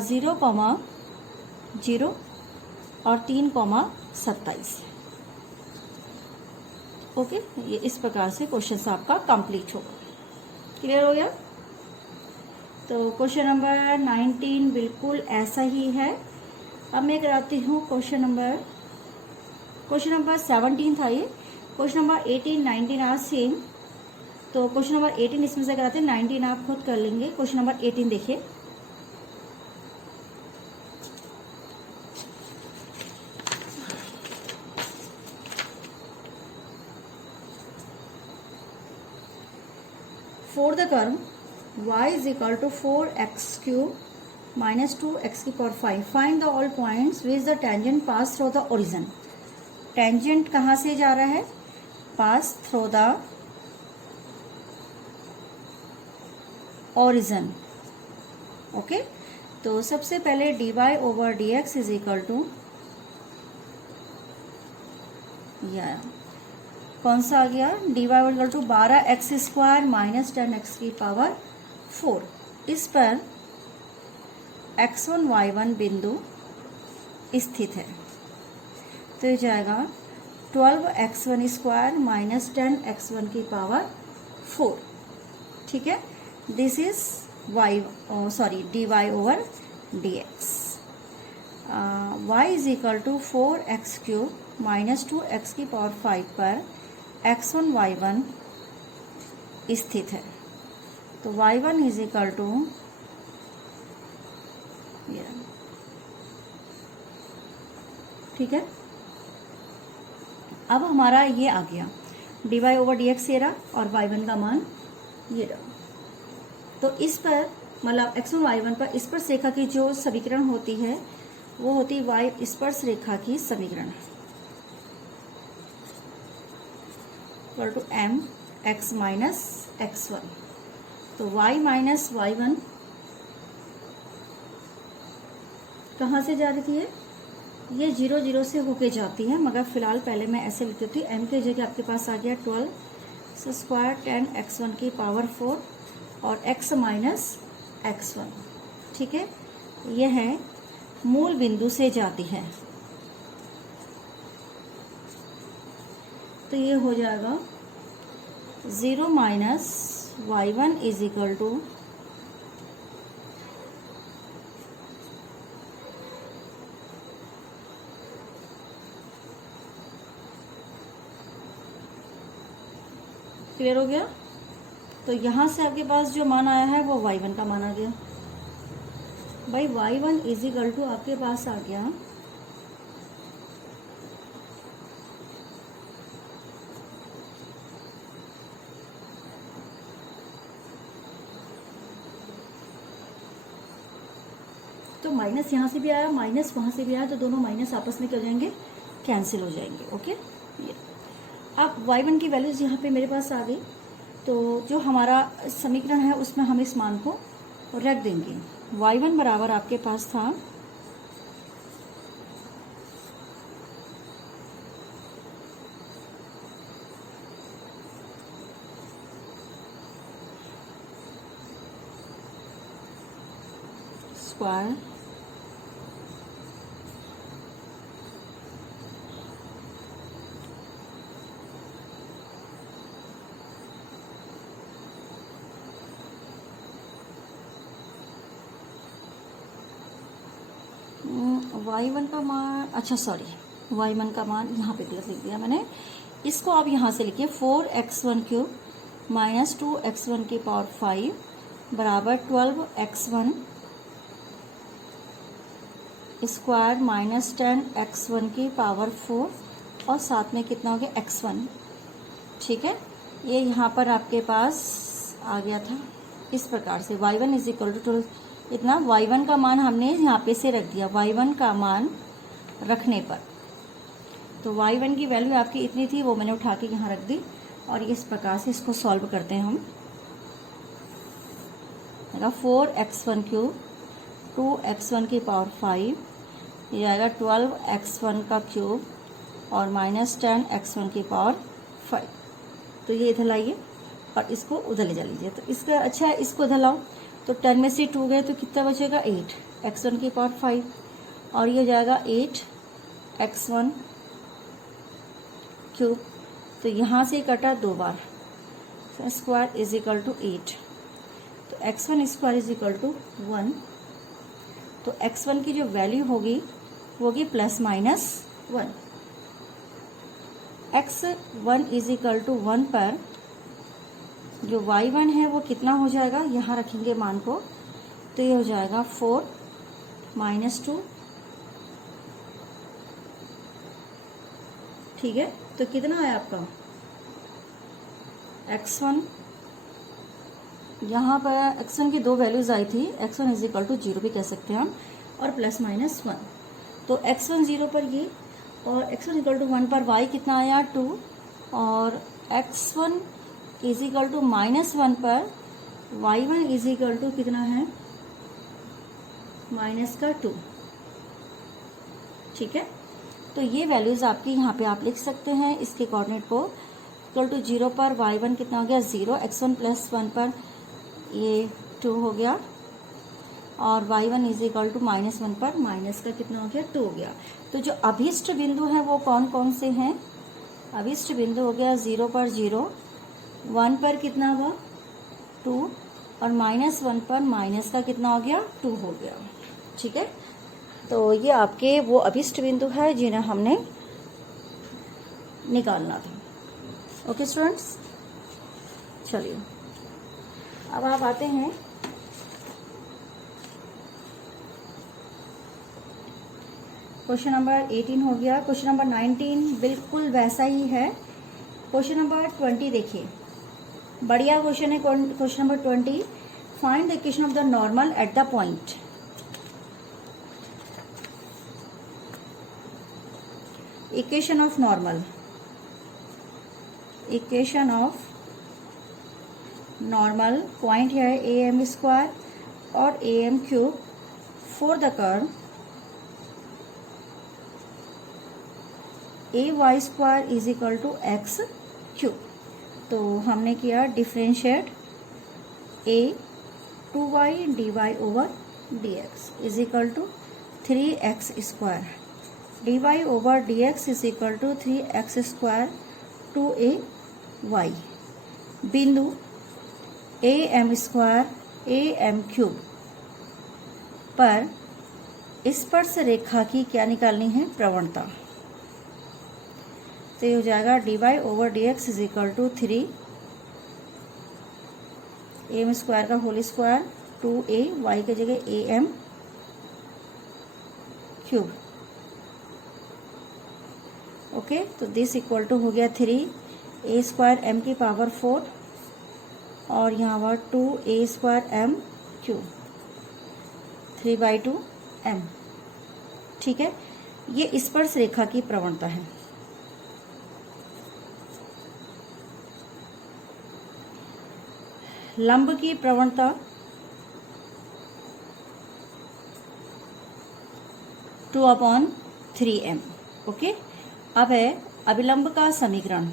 0,0 और 3,27। ओके, ये इस प्रकार से क्वेश्चन आपका कंप्लीट होगा। क्लियर हो गया? तो क्वेश्चन नंबर 19 बिल्कुल ऐसा ही है। अब मैं कराती हूँ क्वेश्चन नंबर 17 था ये, क्वेश्चन नंबर 18, 19 आर सेम, तो क्वेश्चन नंबर 18 इसमें से कराते हैं, 19 आप खुद कर लेंगे। क्वेश्चन नंबर 18 देखिए, for the curve y is equal to 4x cube minus 2x की power 5 find the all points which the tangent pass through the origin. Tangent कहाँ से जा रहा है? Pass through the origin. Okay, तो सबसे पहले dy over dx is equal to, या कौन सा आ गया? dy over equal to 12x square minus 10x की पावर 4। इस पर x1 y1 बिंदु स्थित है, तो ये जाएगा 12x1 स्क्वायर माइनस 10x1 की पावर 4। ठीक है, this is dy over dx। y is equal to 4x cube minus 2x की पावर 5 पर x1 y1 स्थित है, तो y1 इज इक्वल टू, ठीक है, अब हमारा ये आ गया dy ओवर dx ये रहा और y1 का मान ये रहा। तो इस पर मतलब x1 y1 पर स्पर्श रेखा की जो समीकरण होती है वो होती है y स्पर्श रेखा की समीकरण equal to m x minus x1। तो y माइनस y1 कहाँ से जा रही थी? ये 0 0 से होके जाती है, मगर फिलहाल पहले मैं ऐसे लिखती थी, m के जगह आपके पास आ गया 12 स्क्वायर 10x1 की पावर 4 और x माइनस x1। ठीक है, यह है मूल बिंदु से जाती है, तो ये हो जाएगा 0 minus y1 is equal to clear हो गया। तो यहाँ से आपके पास जो मान आया है वो y1 का मान आ गया। भाई y1 इज इक्वल टू आपके पास आ गया तो माइनस यहाँ से भी आया, माइनस वहाँ से भी आया, तो दोनों माइनस आपस में क्या हो जाएंगे, कैंसिल हो जाएंगे। ओके, ये अब y1 की वैल्यूज यहाँ पे मेरे पास आ गई। तो जो हमारा समीकरण है उसमें हम इस मान को रख देंगे। y1 बराबर आपके पास था स्क्वायर y1 का मान, अच्छा सॉरी, y1 का मान यहाँ पे गलत लिख दिया मैंने। इसको आप यहाँ से लिखिए 4x1 क्यूब माइनस 2x1 की पावर 5 बराबर 12x1 स्क्वायर माइनस 10x1 की पावर 4 और साथ में कितना हो गया x1। ठीक है, ये यहाँ पर आपके पास आ गया था इस प्रकार से। y1 इज इक्वल टू इतना, y1 का मान हमने यहाँ पे से रख दिया। y1 का मान रखने पर तो y1 की वैल्यू आपकी इतनी थी, वो मैंने उठा के यहाँ रख दी। और इस प्रकार से इसको सॉल्व करते हैं हम। 4x1 क्यूब 2x1 की पावर 5, ये आएगा 12x1 का क्यूब और माइनस 10x1 की पावर 5। तो ये इधर लाइए और इसको उधर ले जा लीजिए। तो इसका अच्छा है, इसको उधर लाओ तो 10 में से 2 गए तो कितना बचेगा 8, x1 की पावर 5 और ये हो जाएगा 8x1 क्यूब। तो यहाँ से कटा 2 बार, स्क्वायर इज इक्वल टू 8। तो x1 square is equal to 1। तो x1 की जो वैल्यू होगी वो होगी plus minus 1। x1 is equal to 1 पर जो y1 है वो कितना हो जाएगा, यहाँ रखेंगे मान को, तो ये हो जाएगा 4 माइनस 2। ठीक है, तो कितना है आपका x1, यहाँ पर x1 की 2 वैल्यूज आई थी, x1 इज इक्वल टू 0 भी कह सकते हैं हम, और प्लस माइनस 1। तो x1 0 पर ये और x1 इक्वल टू 1 पर y कितना आया 2 और x1 is equal to minus 1 पर y1 इज इक्वल टू कितना है माइनस का 2। ठीक है, तो ये वैल्यूज आपकी यहाँ पे आप लिख सकते हैं इसके कोऑर्डिनेट को। इक्वल टू 0 पर y1 कितना हो गया 0, x1 प्लस 1 पर ये 2 हो गया और y1 is equal to minus 1 पर माइनस का कितना हो गया 2 हो गया। तो जो अभीष्ट बिंदु हैं वो कौन कौन से हैं, अभीष्ट बिंदु हो गया 0 पर 0, 1 पर कितना हुआ 2 और माइनस 1 पर माइनस का कितना हो गया 2 हो गया। ठीक है, तो ये आपके वो अभीष्ट बिंदु है जिन्हें हमने निकालना था। ओके स्टूडेंट्स, चलिए अब आप आते हैं क्वेश्चन नंबर 18 हो गया। क्वेश्चन नंबर 19 बिल्कुल वैसा ही है। क्वेश्चन नंबर 20 देखिए, बढ़िया क्वेश्चन है। Question number 20, find the equation of the normal at the point. Equation of normal, equation of normal point है am स्क्वायर और am cube for the curve ay square is equal to x cube. तो हमने किया differentiate a 2y dy over dx is equal to 3x square, dy over dx is equal to 3x square 2ay। बिंदु am स्क्वायर am क्यूब पर स्पर्श रेखा की क्या निकालनी है, प्रवणता। तो ये हो जाएगा dy over dx is equal to 3 m square का होल स्क्वायर 2a, वाई की जगह am क्यूब। ओके, तो दिस इक्वल टू हो गया 3a स्क्वायर m की पावर 4 और यहाँ हुआ 2a square m cube 3/2 m। ठीक है, ये स्पर्श रेखा की प्रवणता है। लंब की प्रवणता टू अपॉन 3m। ओके, अब है अभिलंब का समीकरण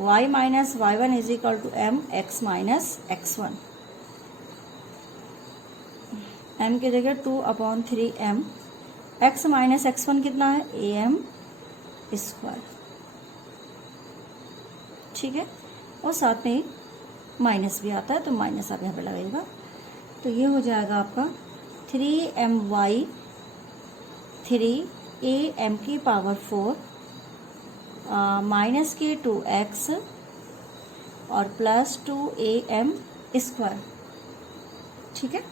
y minus y1 is equal to m x minus x1। m की जगह 2/3m, x माइनस x1 कितना है am स्क्वायर। ठीक है, और साथ में माइनस भी आता है तो माइनस आप यहाँ पे लगाइएगा। तो ये हो जाएगा आपका 3my 3am की पावर 4 माइनस के 2x और प्लस 2am स्क्वायर। ठीक है,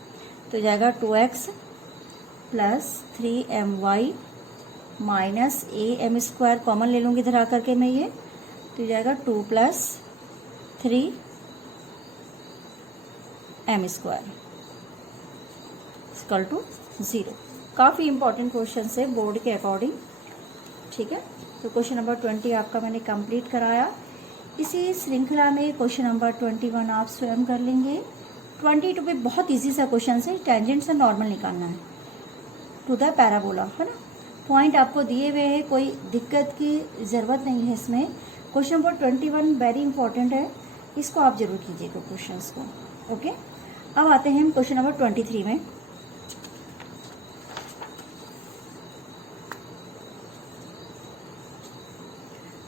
तो जाएगा 2x plus 3my minus am square, common ले लूँगी इधर आकर के मैं ये, तो जाएगा 2 plus 3m square equal to 0। काफ़ी इंपॉर्टेंट क्वेश्चन है बोर्ड के अकॉर्डिंग। ठीक है, तो क्वेश्चन नंबर 20 आपका मैंने कंप्लीट कराया। इसी श्रृंखला में क्वेश्चन नंबर 21 आप स्वयं कर लेंगे। 22 पे बहुत इजी सा क्वेश्चन है, टेंजेंट से नॉर्मल निकालना है टू द पैराबोला, है ना। पॉइंट आपको दिए हुए हैं, कोई दिक्कत की ज़रूरत नहीं है इसमें। क्वेश्चन नंबर 21 वेरी इंपॉर्टेंट है, इसको आप जरूर कीजिएगा क्वेश्चंस को। ओके, अब आते हैं हम क्वेश्चन नंबर 23 में।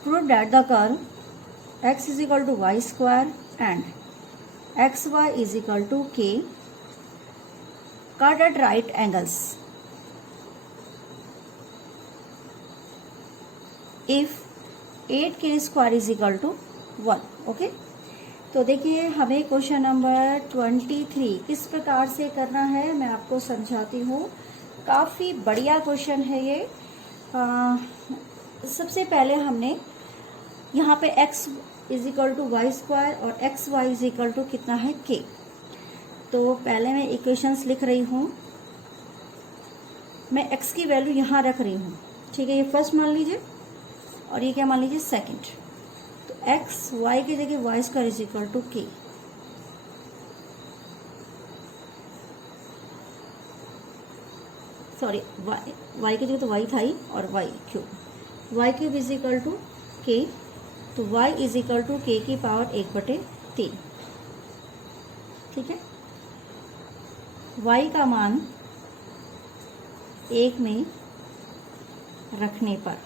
Prove that the curve x is equal to y square and xy is equal to k cut at right angles if 8k square is equal to 1। Okay, तो देखिए हमें क्वेश्चन नंबर 23 किस प्रकार से करना है मैं आपको समझाती हूँ। काफ़ी बढ़िया क्वेश्चन है ये। सबसे पहले हमने यहाँ पे x is equal to y square और x y is equal to कितना है k। तो पहले मैं इक्वेशंस लिख रही हूँ, मैं x की वैल्यू यहाँ रख रही हूँ। ठीक है, ये फर्स्ट मान लीजिए और ये क्या मान लीजिए सेकंड। तो x y की जगह y square is equal to k। Sorry, y की जगह तो y था ही और y cube, y cube is equal to k। तो y is equal to k की पावर 1/3। ठीक है, y का मान 1 में रखने पर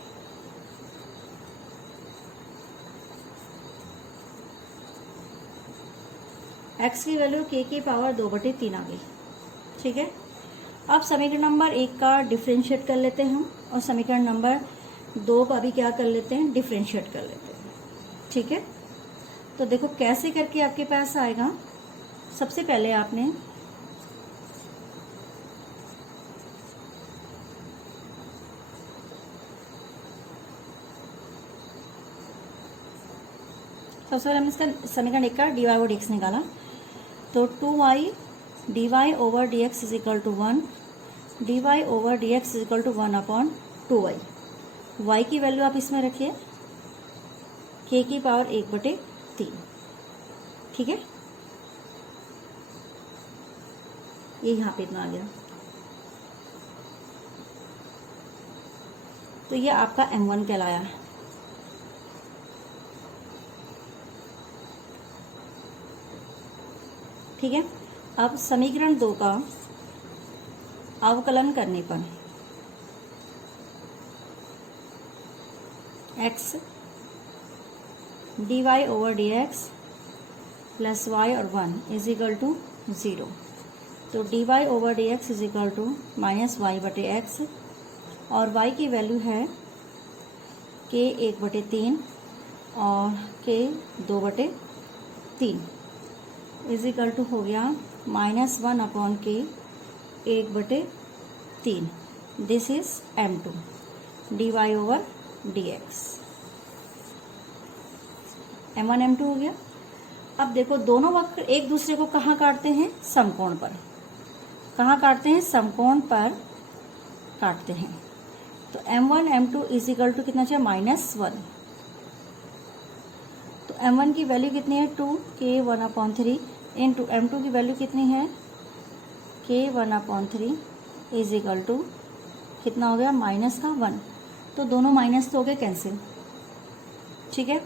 x की वैल्यू k की पावर 2/3 आ गई। ठीक है, अब समीकरण नंबर 1 का डिफरेंशिएट कर लेते हैं हम और समीकरण नंबर 2 का भी क्या कर लेते हैं, डिफरेंशिएट कर लेते हैं। ठीक है, तो देखो कैसे करके आपके पास आएगा। सबसे पहले आपने सबसे पहले हमने इसका समीकरण 1 का dy ओवर dx निकाला। तो 2y dy over dx is equal to 1, dy over dx is equal to 1/2y। y की वैल्यू आप इसमें रखिए k की पावर 1/3। ठीक है, ये यहाँ पे इतना आ गया। तो ये आपका m1 कहलाया। ठीक है, अब समीकरण 2 का अवकलन करने पर x dy over dx plus y और 1 इज इक्वल टू 0। तो dy over dx is equal to minus y/x और y की वैल्यू है k 1/3 और के 2/3 इज इक्वल टू हो गया -1/k 1/3। This is m2 dy/dx। m1 m2 हो गया। अब देखो दोनों वक्र एक दूसरे को कहाँ काटते हैं? समकोण पर। कहाँ काटते हैं? समकोण पर काटते हैं। तो m1 m2 is equal to कितना चाहिए? -1। तो m1 की वैल्यू कितनी है? 2k1/3 इंटू m2 की वैल्यू कितनी है? k1/3 इज इक्वल टू कितना हो गया? -1। तो दोनों माइनस तो हो गए कैंसिल, ठीक है।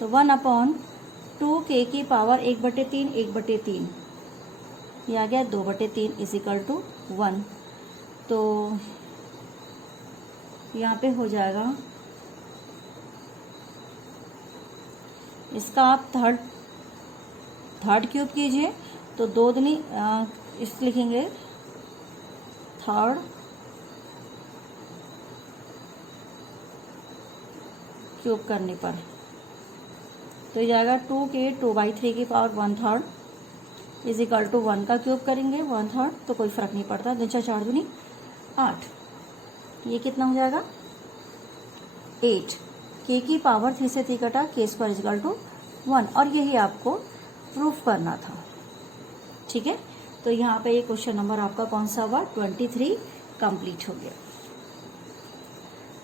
तो 1/2k की पावर 1/3 1/3 ये आ गया 2/3 इज इक्वल टू 1। तो यहाँ पे हो जाएगा, इसका आप थर्ड क्यूब कीजिए तो 2 दूनी इस लिखेंगे थर्ड क्यूब करने पर तो ये जाएगा 2k 2/3 की पावर 1/3 इज इक्वल टू 1 का क्यूब करेंगे 1/3 तो कोई फर्क नहीं पड़ता। 2 4 4 दूनी 8। ये कितना हो जाएगा? 8। k की पावर 3 से 3 कटा k² इज इक्वल टू 1 और यही आपको प्रूफ करना था, ठीक है। तो यहाँ पे ये क्वेश्चन नंबर आपका कौन सा हुआ? 23 कंप्लीट हो गया,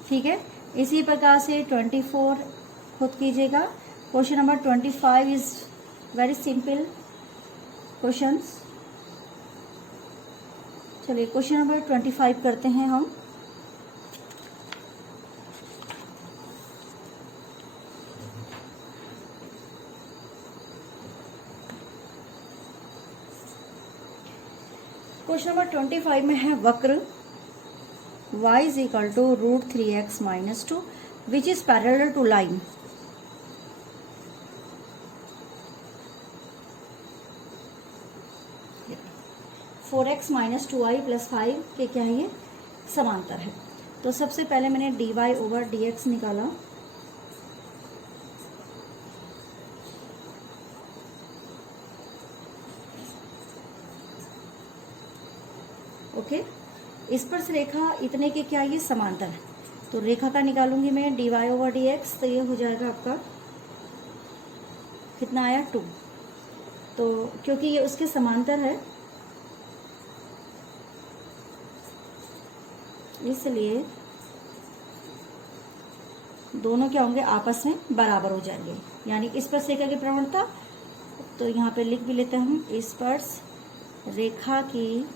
ठीक है। इसी प्रकार से 24 खुद कीजिएगा। Question number 25 is very simple questions. चलिए क्वेश्चन नंबर 25 करते हैं हम। क्वेश्चन नंबर 25 में है वक्र y is equal to √3x - 2 which is parallel to line. Four x minus 2y + 5 के क्या है? ये समांतर है। तो सबसे पहले मैंने dy/dx निकाला। ओके, स्पर्श रेखा इतने के क्या? ये समांतर है। तो रेखा का निकालूंगी मैं dy/dx तो ये हो जाएगा आपका कितना आया? 2। तो क्योंकि ये उसके समांतर है इसलिए दोनों क्या होंगे? आपस में बराबर हो जाएंगे, यानी स्पर्श रेखा की प्रवणता। तो यहाँ पे लिख भी लेते हैं हम, स्पर्श रेखा की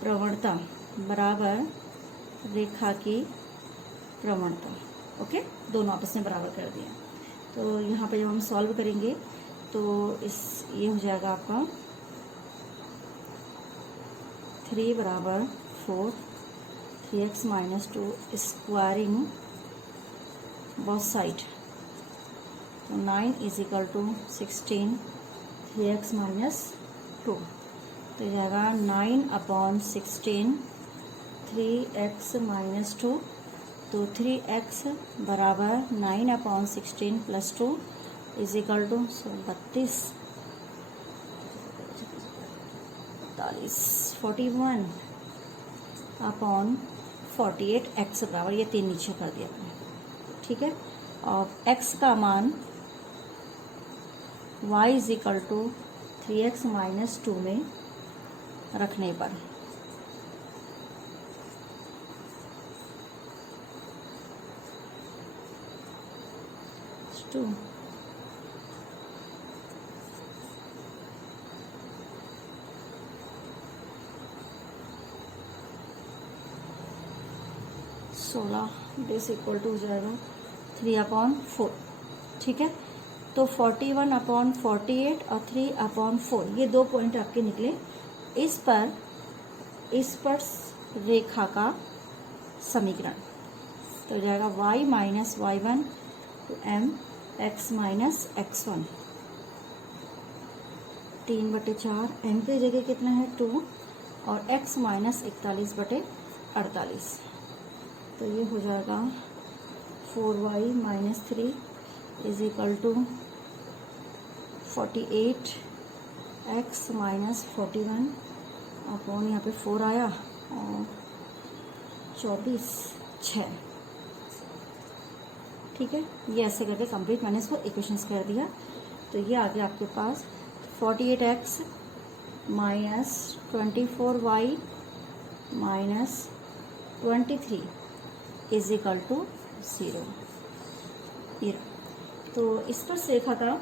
प्रवणता बराबर रेखा की प्रवणता। ओके, दोनों आपस में बराबर कर दिया। तो यहाँ पे जब हम सॉल्व करेंगे तो ये हो जाएगा आपका 3 = 4 3x - 2 स्क्वायरिंग बोथ साइड। तो 9 इज इक्वल टू 16 3x - 2 तो जाएगा 9/16 3x - 2। तो 3x बराबर 9/16 + 2 इज इक्वल टू 32 41/48 x बराबर, ये 3 नीचे कर दिया आपने, ठीक है। और x का मान y is equal to 3x - 2 में रखने पर 2 16 दिस इक्वल टू हो जाएगा 3/4, ठीक है। तो 41/48 और 3/4 ये 2 पॉइंट आपके निकले। इस पर स्पर्श रेखा का समीकरण तो हो जाएगा y - y1 to m x - x1 3/4 m की जगह कितना है 2 और x - 41/48 तो ये हो जाएगा 4y - 3 is equal to 48x minus 41 upon यहाँ पे 4 आया और 24 6। ठीक है, ये ऐसे करके कंप्लीट मैंने इसको इक्वेशंस कर दिया। तो ये आ गया आपके पास 48x minus 24y minus 23 is equal to 0। ये तो स्पर्श रेखा का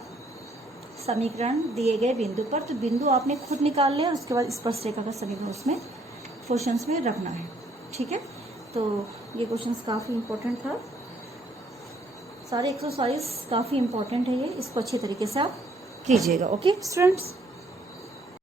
समीकरण दिए गए बिंदु पर, तो बिंदु आपने खुद निकाल लिया, उसके बाद स्पर्श रेखा का समीकरण उसमें क्वेश्चंस में रखना है। ठीक है, तो ये क्वेश्चंस काफ़ी इम्पोर्टेंट था, सारे एक्सरसाइज काफ़ी इम्पोर्टेंट है ये, इसको अच्छी तरीके से आप कीजिएगा। Okay students.